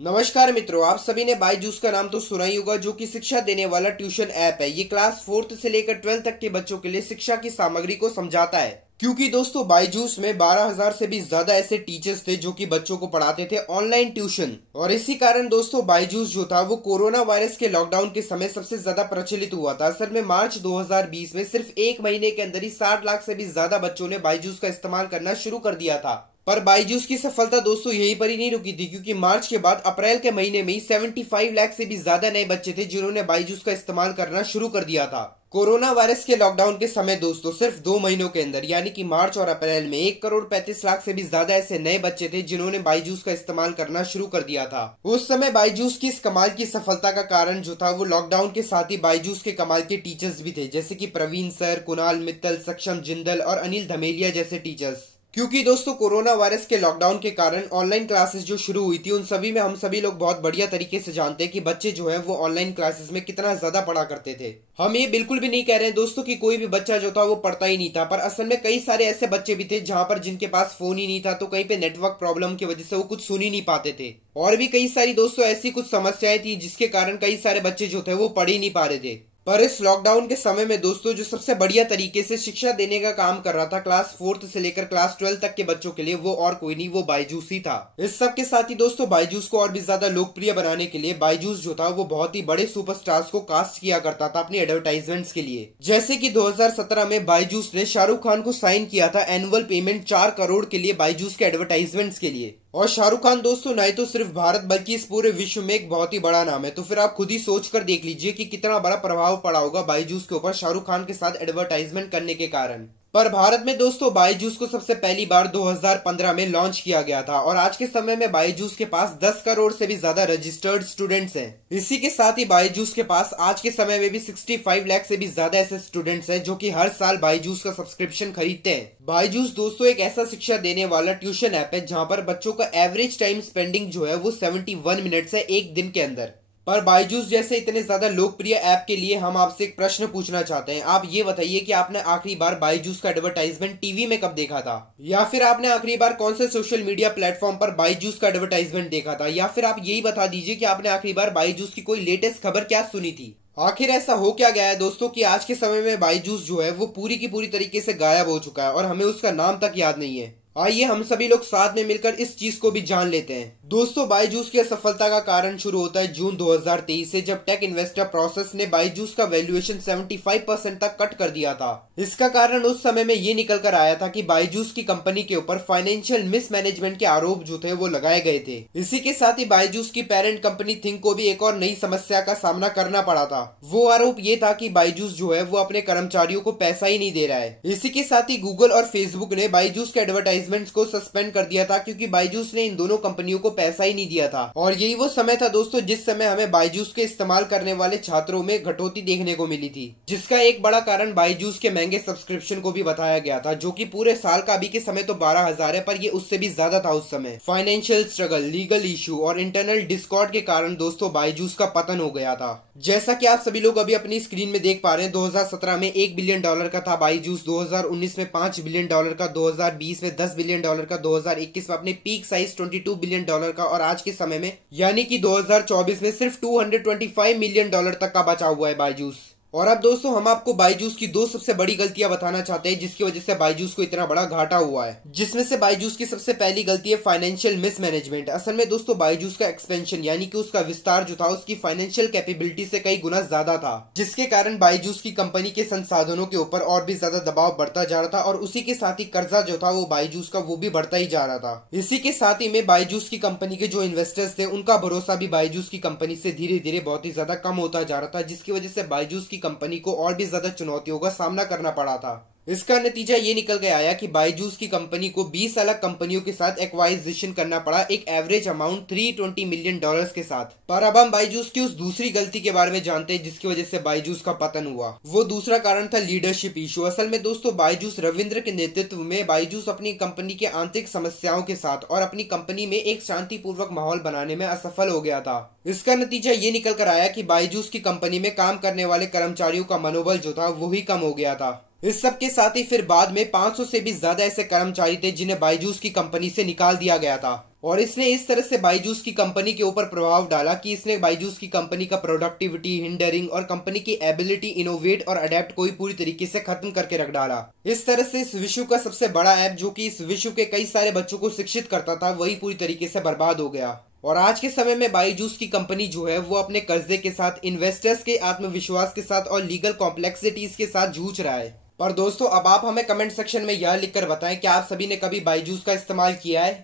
नमस्कार मित्रों, आप सभी ने बायजूस का नाम तो सुना ही होगा, जो कि शिक्षा देने वाला ट्यूशन ऐप है। ये क्लास 4th से लेकर 12th तक के बच्चों के लिए शिक्षा की सामग्री को समझाता है। क्योंकि दोस्तों बायजूस में 12,000 से भी ज्यादा ऐसे टीचर्स थे जो कि बच्चों को पढ़ाते थे ऑनलाइन ट्यूशन। और इसी कारण दोस्तों बायजूस जो था वो कोरोना वायरस के लॉकडाउन के समय सबसे ज्यादा प्रचलित हुआ था। असल में मार्च 2020 में सिर्फ एक महीने के अंदर ही 60 लाख से भी ज्यादा बच्चों ने बायजूस का इस्तेमाल करना शुरू कर दिया था। पर बायजूस की सफलता दोस्तों यहीं पर ही नहीं रुकी थी, क्योंकि मार्च के बाद अप्रैल के महीने में ही 75 लाख से भी ज्यादा नए बच्चे थे जिन्होंने बायजूस का इस्तेमाल करना शुरू कर दिया था। कोरोना वायरस के लॉकडाउन के समय दोस्तों सिर्फ 2 महीनों के अंदर यानी कि मार्च और अप्रैल में 1,35,00,000 से भी ज्यादा ऐसे नए बच्चे थे जिन्होंने बायजूस का इस्तेमाल करना शुरू कर दिया था। उस समय बायजूस की इस कमाल की सफलता का कारण जो था वो लॉकडाउन के साथ ही बायजूस के कमाल के टीचर्स भी थे, जैसे कि प्रवीण सर, कुणाल मित्तल, सक्षम जिंदल और अनिल धमेलिया जैसे टीचर्स। क्योंकि दोस्तों कोरोना वायरस के लॉकडाउन के कारण ऑनलाइन क्लासेस जो शुरू हुई थी उन सभी में हम सभी लोग बहुत बढ़िया तरीके से जानते हैं कि बच्चे जो है वो ऑनलाइन क्लासेस में कितना ज्यादा पढ़ा करते थे। हम ये बिल्कुल भी नहीं कह रहे हैं दोस्तों कि कोई भी बच्चा जो था वो पढ़ता ही नहीं था, पर असल में कई सारे ऐसे बच्चे भी थे जहां पर जिनके पास फोन ही नहीं था, तो कहीं पे नेटवर्क प्रॉब्लम की वजह से वो कुछ सुन ही नहीं पाते थे। और भी कई सारी दोस्तों ऐसी कुछ समस्याएं थी जिसके कारण कई सारे बच्चे जो थे वो पढ़ ही नहीं पा रहे थे। पर इस लॉकडाउन के समय में दोस्तों जो सबसे बढ़िया तरीके से शिक्षा देने का काम कर रहा था क्लास 4th से लेकर क्लास 12 तक के बच्चों के लिए, वो और कोई नहीं, वो बायजूस ही था। इस सब के साथ ही दोस्तों बायजूस को और भी ज्यादा लोकप्रिय बनाने के लिए बायजूस जो था वो बहुत ही बड़े सुपरस्टार्स को कास्ट किया करता था अपनी एडवर्टाइजमेंट्स के लिए। जैसे कि 2017 में बायजूस ने शाहरुख खान को साइन किया था एनुअल पेमेंट 4 करोड़ के लिए बायजूस के एडवर्टाइजमेंट्स के लिए। और शाहरुख खान दोस्तों नहीं तो सिर्फ भारत बल्कि इस पूरे विश्व में एक बहुत ही बड़ा नाम है। तो फिर आप खुद ही सोच कर देख लीजिए कि कितना बड़ा प्रभाव पड़ा होगा बायजूस के ऊपर शाहरुख खान के साथ एडवर्टाइजमेंट करने के कारण। पर भारत में दोस्तों बायजूस को सबसे पहली बार 2015 में लॉन्च किया गया था और आज के समय में बायजूस के पास 10 करोड़ से भी ज्यादा रजिस्टर्ड स्टूडेंट्स हैं। इसी के साथ ही बायजूस के पास आज के समय में भी 65 लाख से भी ज्यादा ऐसे स्टूडेंट्स हैं जो कि हर साल बायजूस का सब्सक्रिप्शन खरीदते हैं। बायजूस दोस्तों एक ऐसा शिक्षा देने वाला ट्यूशन ऐप है जहां पर बच्चों का एवरेज टाइम स्पेंडिंग जो है वो 71 मिनट्स है एक दिन के अंदर। पर बायजूस जैसे इतने ज्यादा लोकप्रिय ऐप के लिए हम आपसे एक प्रश्न पूछना चाहते हैं। आप ये बताइए कि आपने आखिरी बार बायजूस का एडवर्टाइजमेंट टीवी में कब देखा था, या फिर आपने आखिरी बार कौन से सोशल मीडिया प्लेटफॉर्म पर बायजूस का एडवर्टाइजमेंट देखा था, या फिर आप यही बता दीजिए कि आपने आखिरी बार बायजूस की कोई लेटेस्ट खबर क्या सुनी थी। आखिर ऐसा हो क्या गया है दोस्तों कि आज के समय में बायजूस जो है वो पूरी की पूरी तरीके से गायब हो चुका है और हमें उसका नाम तक याद नहीं है। आइए हम सभी लोग साथ में मिलकर इस चीज को भी जान लेते हैं। दोस्तों बायजूस की सफलता का कारण शुरू होता है जून 2023 से, जब टेक इन्वेस्टर प्रोसेस ने बायजूस का वैल्यूएशन 75% तक कट कर दिया था। इसका कारण उस समय में ये निकल कर आया था कि बायजूस की कंपनी के ऊपर फाइनेंशियल मिसमैनेजमेंट के आरोप जो थे वो लगाए गए थे। इसी के साथ ही बायजूस की पेरेंट कंपनी थिंक को भी एक और नई समस्या का सामना करना पड़ा था। वो आरोप ये था कि बायजूस जो है वो अपने कर्मचारियों को पैसा ही नहीं दे रहा है। इसी के साथ ही गूगल और फेसबुक ने बायजूस के एडवर्टाइजमेंट्स को सस्पेंड कर दिया था, क्योंकि बायजूस ने इन दोनों कंपनियों को पैसा ही नहीं दिया था। और यही वो समय था दोस्तों जिस समय हमें बायजूस के इस्तेमाल करने वाले छात्रों में घटोती देखने को मिली थी, जिसका एक बड़ा कारण बायजूस के महंगे सब्सक्रिप्शन को भी बताया गया था, जो कि पूरे साल का अभी के समय तो 12,000 है, पर ये उससे भी ज्यादा था उस समय। फाइनेंशियल स्ट्रगल, लीगल इशू और इंटरनल डिस्कॉर्ड के कारण दोस्तों बायजूस का पतन हो गया था। जैसा कि आप सभी लोग अभी अपनी स्क्रीन में देख पा रहे हैं, 2017 में $1 बिलियन का था बायजूस, 2019 में $5 बिलियन का, 2020 में $10 बिलियन का, 2021 में अपने पीक साइज $22 बिलियन का, और आज के समय में यानी कि 2024 में सिर्फ $225 मिलियन तक का बचा हुआ है बायजूस। और अब दोस्तों हम आपको बायजूस की 2 सबसे बड़ी गलतियां बताना चाहते हैं जिसकी वजह से बायजूस को इतना बड़ा घाटा हुआ है। जिसमें से बायजूस की सबसे पहली गलती है फाइनेंशियल मिसमैनेजमेंट। असल में दोस्तों बायजूस का एक्सपेंशन यानी कि उसका विस्तार जो था उसकी फाइनेंशियल कैपेबिलिटी से कई गुना ज्यादा था, जिसके कारण बायजूस की कंपनी के संसाधनों के ऊपर और भी ज्यादा दबाव बढ़ता जा रहा था, और उसी के साथ ही कर्जा जो था वो बायजूस का वो भी बढ़ता ही जा रहा था। इसी के साथ ही में बायजूस की कंपनी के जो इन्वेस्टर्स थे उनका भरोसा भी बायजूस की कंपनी से धीरे धीरे बहुत ही ज्यादा कम होता जा रहा था, जिसकी वजह से बायजूस की कंपनी को और भी ज्यादा चुनौतियों का सामना करना पड़ा था। इसका नतीजा ये निकल के आया कि बायजूस की कंपनी को 20 अलग कंपनियों के साथ एक्वाइजिशन करना पड़ा, एक एवरेज अमाउंट $320 मिलियन के साथ। पर अब हम बायजूस की उस दूसरी गलती के बारे में जानते हैं जिसकी वजह से बायजूस का पतन हुआ। वो दूसरा कारण था लीडरशिप इशू। असल में दोस्तों बायजूस रविंद्र के नेतृत्व में बायजूस अपनी कंपनी के आंतरिक समस्याओं के साथ और अपनी कंपनी में एक शांतिपूर्वक माहौल बनाने में असफल हो गया था। इसका नतीजा ये निकल कर आया कि बायजूस की कंपनी में काम करने वाले कर्मचारियों का मनोबल जो था वो ही कम हो गया था। इस सब के साथ ही फिर बाद में 500 से भी ज्यादा ऐसे कर्मचारी थे जिन्हें बायजूस की कंपनी से निकाल दिया गया था। और इसने इस तरह से बायजूस की कंपनी के ऊपर प्रभाव डाला कि इसने बायजूस की कंपनी का प्रोडक्टिविटी, हिंडरिंग और कंपनी की एबिलिटी इनोवेट और अडेप्ट को ही पूरी तरीके से खत्म करके रख डाला। इस तरह से इस विश्व का सबसे बड़ा ऐप जो कि इस विश्व के कई सारे बच्चों को शिक्षित करता था, वही पूरी तरीके से बर्बाद हो गया। और आज के समय में बायजूस की कंपनी जो है वो अपने कर्जे के साथ, इन्वेस्टर्स के आत्मविश्वास के साथ और लीगल कॉम्प्लेक्सिटीज के साथ जूझ रहा है। पर दोस्तों अब आप हमें कमेंट सेक्शन में यह लिखकर बताएं कि आप सभी ने कभी बायजूस का इस्तेमाल किया है।